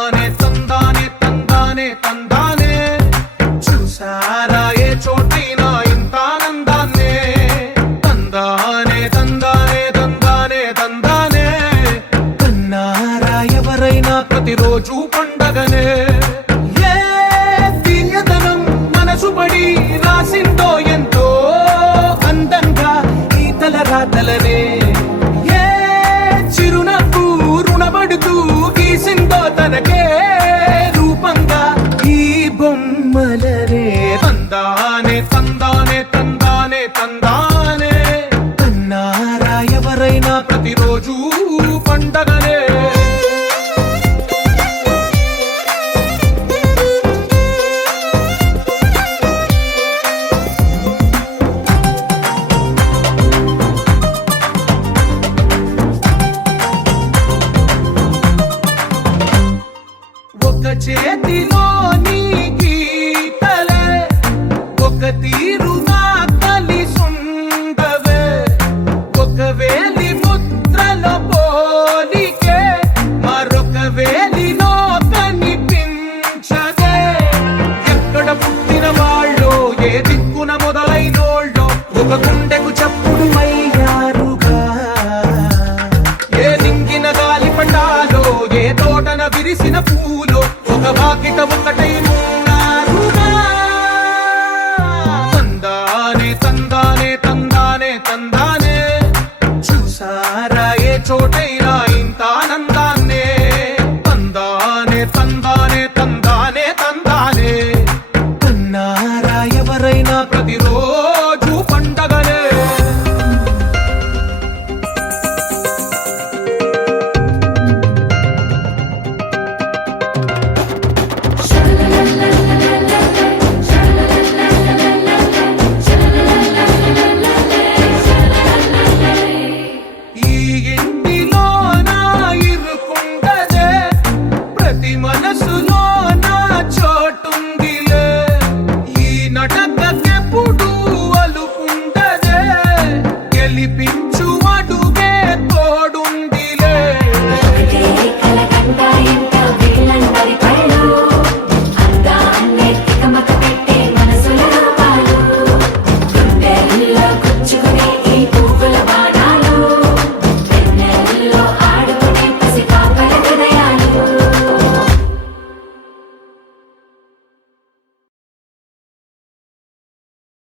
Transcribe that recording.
తందానే తందానే తందానే తందానే చూసారా ఏ చోటైనా ఇంత ఆనందాన్నే తందానే తందానే తందానే తందానే కన్నారా ఎవరైనా ప్రతిరోజు పండగనే ఏ దివ్యతనం మనసు పడి రాసిందో ఎంతో అందంగా ఈ తలరాతలనే ఏ చిరునవ్వు రుణపడుతూ గీసిందో తనకే రూపంగా ఈ బొమ్మలనే తందానే తందానే తందానే తందానే కన్నారా ఎవరైనా ప్రతిరోజు పండగనే ఒక చేతిలో నీ గీతలే ఒక తీరుగా కలిసుండవే ఒక వేలి ముద్రల పోలికే మరొక వేలిలో కనిపించదే ఎక్కడ పుట్టిన వాళ్ళో ఏ దిక్కున మొదలైనోళ్ళో ఒక గుండెకు చప్పుడు అయ్యారుగా ఏ దింగిన గాలి పండాలో ఏ తోటన విరిసిన పూలో ఒక వాకిట ఒకటై